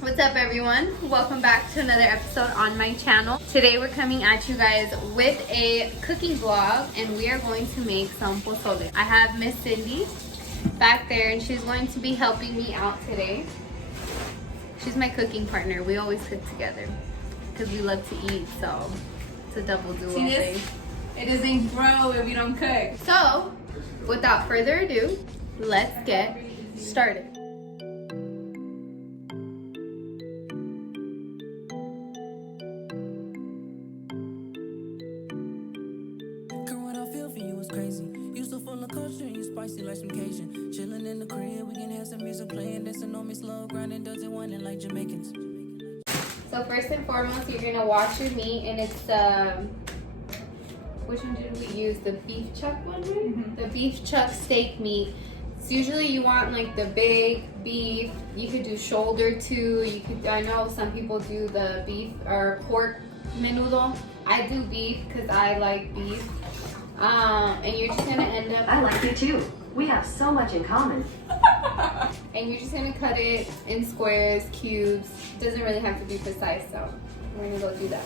What's up everyone? Welcome back to another episode on my channel. Today we're coming at you guys with a cooking vlog and we are going to make some pozole. I have Miss Cindy back there and she's going to be helping me out today. She's my cooking partner. We always cook together because we love to eat, so it's a double duo thing. It doesn't grow if you don't cook. So, without further ado, let's get started. Spicy like some Cajun, chilling in the crib. We can have some music playing, dancing on me slow, grinding, does it whining like Jamaicans. So first and foremost, you're gonna wash your meat, and it's which one did we use? The beef chuck one, right? Mm-hmm. The beef chuck steak meat. So usually you want like the big beef. You could do shoulder too. You could. I know some people do the beef or pork menudo. I do beef because I like beef. And you're just gonna end up. I like you too. We have so much in common. And you're just gonna cut it in squares, cubes. It doesn't really have to be precise, so we're gonna go do that.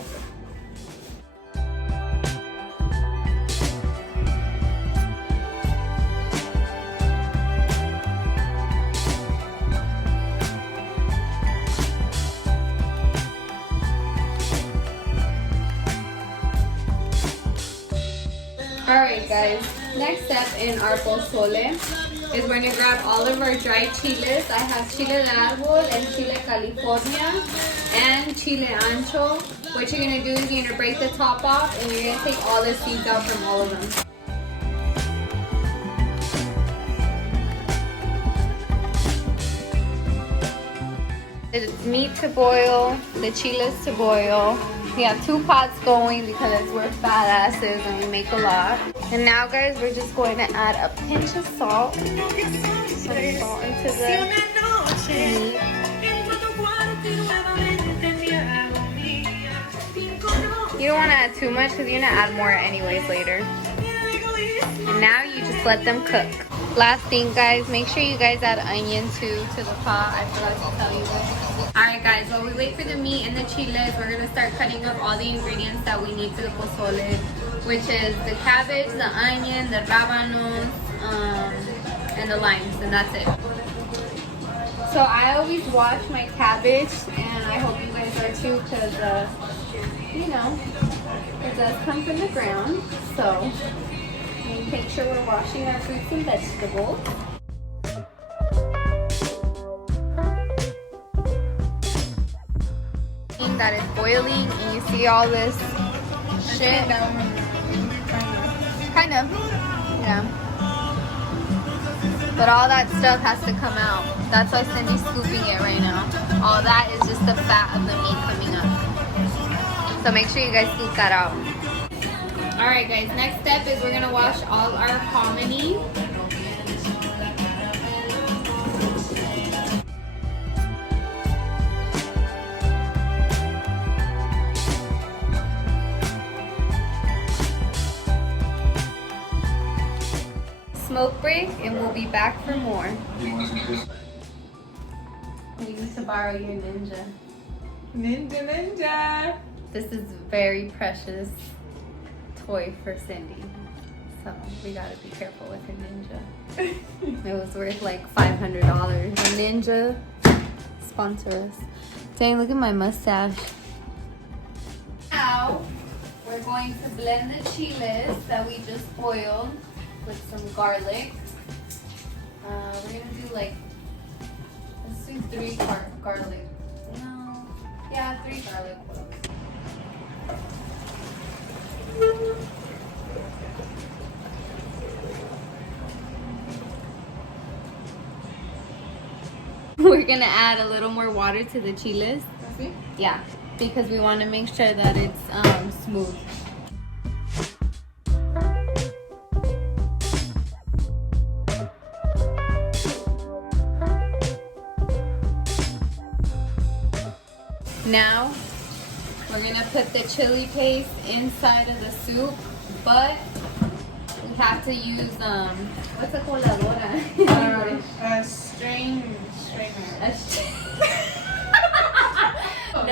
Alright guys, next step in our pozole is we're going to grab all of our dried chiles. I have chile de árbol and chile California and chile ancho. What you're going to do is you're going to break the top off and you're going to take all the seeds out from all of them. The meat to boil, the chiles to boil. We have 2 pots going because we're badasses and we make a lot. And now guys, we're just going to add a pinch of salt. Some salt into the meat. You don't want to add too much because you're going to add more anyways later. And now you just let them cook. Last thing guys, make sure you guys add onion too to the pot. I forgot to tell you this. Alright guys, while we wait for the meat and the chiles, we're going to start cutting up all the ingredients that we need for the pozole, which is the cabbage, the onion, the rábanos, and the limes, and that's it. So I always wash my cabbage, and I hope you guys are too, because, you know, it does come from the ground, so we make sure we're washing our fruits and vegetables. That is boiling and you see all this shit. Kind of, yeah. But all that stuff has to come out. That's why Cindy's scooping it right now. All that is just the fat of the meat coming up. So make sure you guys scoop that out. Alright guys, next step is we're gonna wash all our hominy. Smoke break and we'll be back for more. We need to borrow your ninja. Ninja. This is a very precious toy for Cindy. So we gotta be careful with her ninja. It was worth like $500. Ninja, sponsor us. Dang, look at my mustache. Now we're going to blend the chiles that we just boiled with some garlic. We're gonna do like, let's do 3 garlic. No, yeah, 3 garlic cloves. We're gonna add a little more water to the chiles. Okay. Yeah, because we want to make sure that it's smooth. Now we're gonna put the chili paste inside of the soup, but we have to use what's a coladora? A strainer.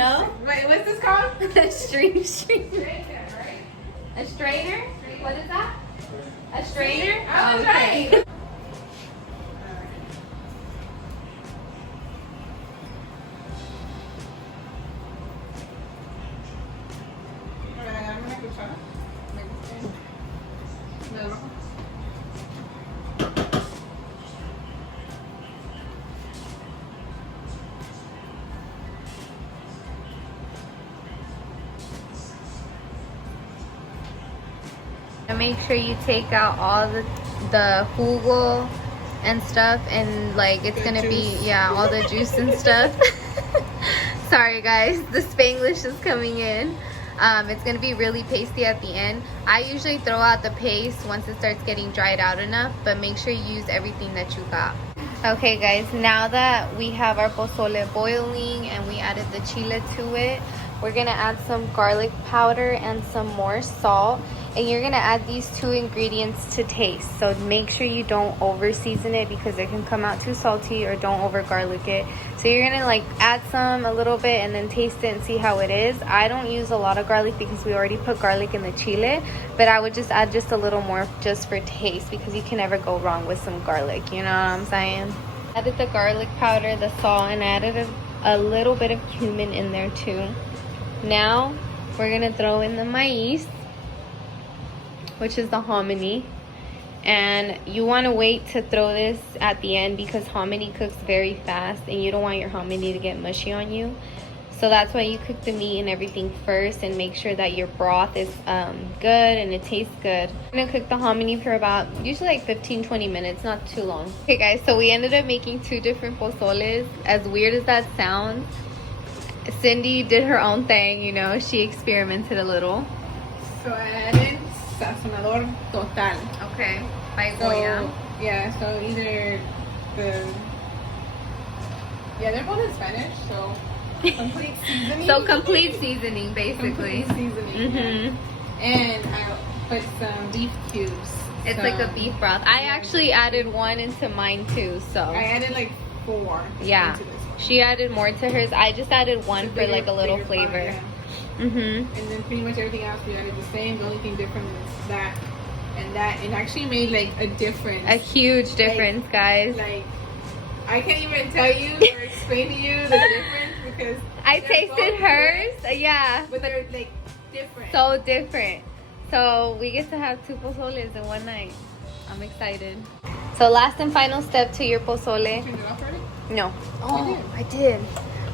No. Wait, what's this called? A strainer. Strainer, right? A strainer? What is that? A strainer? I was Okay. right. Dame una cuchara. ¿De rojo? And make sure you take out all the jugo and stuff, and like it's gonna be, yeah, all the juice and stuff. Sorry guys, the Spanglish is coming in. It's gonna be really pasty at the end. I usually throw out the paste once it starts getting dried out enough, but make sure you use everything that you got. Okay guys, now that we have our pozole boiling and we added the chile to it, we're gonna add some garlic powder and some more salt, and you're gonna add these two ingredients to taste. So make sure you don't over season it because it can come out too salty, or don't over garlic it. So you're gonna like add some a little bit and then taste it and see how it is. I don't use a lot of garlic because we already put garlic in the chile, but I would just add just a little more just for taste, because you can never go wrong with some garlic, you know what I'm saying? Added the garlic powder, the salt, and added a little bit of cumin in there too. Now we're gonna throw in the maíz, which is the hominy, and you want to wait to throw this at the end because hominy cooks very fast and you don't want your hominy to get mushy on you. So that's why you cook the meat and everything first, and make sure that your broth is good and it tastes good. I'm gonna cook the hominy for about usually like 15-20 minutes, not too long. Okay guys, so we ended up making two different pozoles. As weird as that sounds, Cindy did her own thing, you know, she experimented a little. So I added sazonador total. Okay, by So, Goya. yeah, so either they're both in Spanish, so complete seasoning. So complete seasoning, basically. Complete seasoning. Mhm. And I put some beef cubes. It's So like a beef broth. I actually added one into mine too, so. I added like 4. Yeah. into this one. She added more to hers. I just added one for like a little Bigger flavor. pot, yeah. Mm-hmm. And then pretty much everything else we added the same. The only thing different was that and that. It actually made like a difference. A huge difference, guys. Like I can't even tell you or explain to you the difference because I they're tasted both hers. good, Yeah. but they're like different. So different. So we get to have 2 pozoles in one night. I'm excited. So last and final step to your pozole. Turned it off already? No. Oh, did. I did.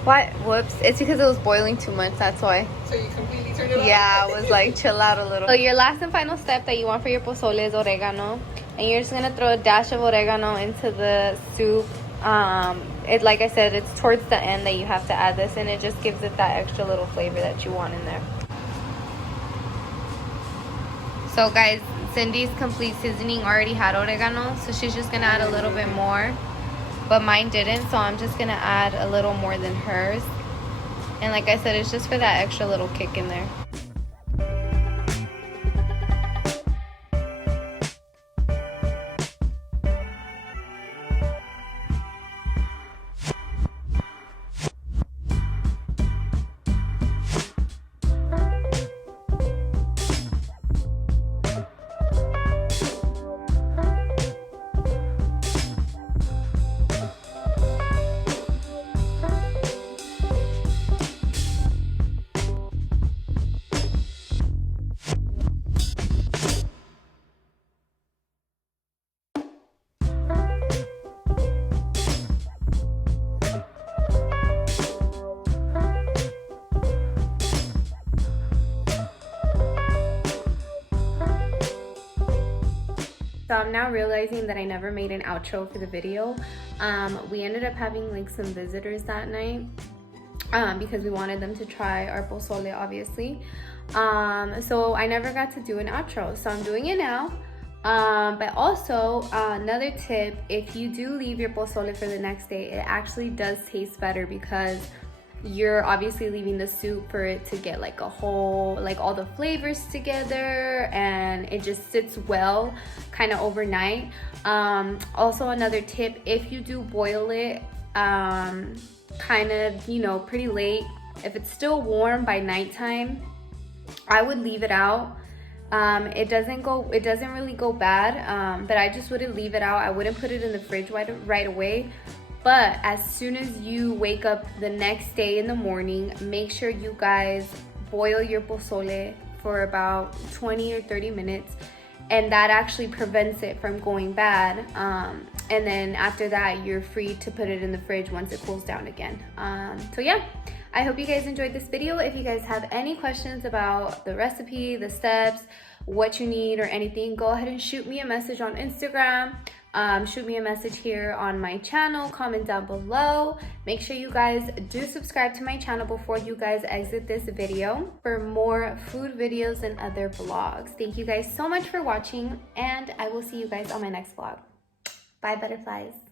What? Whoops. It's because it was boiling too much. That's why. So you completely turned it off? Yeah, I was like, chill out a little. So your last and final step that you want for your pozole is oregano. And you're just going to throw a dash of oregano into the soup. It, like I said, it's towards the end that you have to add this, and it just gives it that extra little flavor that you want in there. So guys, Cindy's complete seasoning already had oregano, so she's just gonna add a little bit more, but mine didn't, so I'm just gonna add a little more than hers. And like I said, it's just for that extra little kick in there. So I'm now realizing that I never made an outro for the video. We ended up having like some visitors that night because we wanted them to try our pozole, obviously. So I never got to do an outro, so I'm doing it now. But also another tip, if you do leave your pozole for the next day, it actually does taste better because you're obviously leaving the soup for it to get like a whole, like all the flavors together, and it just sits well kind of overnight. Also another tip, if you do boil it kind of, you know, pretty late If it's still warm by nighttime, I would leave it out. It doesn't really go bad, but I just wouldn't leave it out. I wouldn't put it in the fridge right away. But as soon as you wake up the next day in the morning, make sure you guys boil your pozole for about 20 or 30 minutes, and that actually prevents it from going bad. And then after that, you're free to put it in the fridge once it cools down again. So yeah, I hope you guys enjoyed this video. If you guys have any questions about the recipe, the steps, what you need or anything, go ahead and shoot me a message on Instagram. Shoot me a message here on my channel, comment down below. Make sure you guys do subscribe to my channel before you guys exit this video for more food videos and other vlogs. Thank you guys so much for watching, and I will see you guys on my next vlog. Bye, butterflies.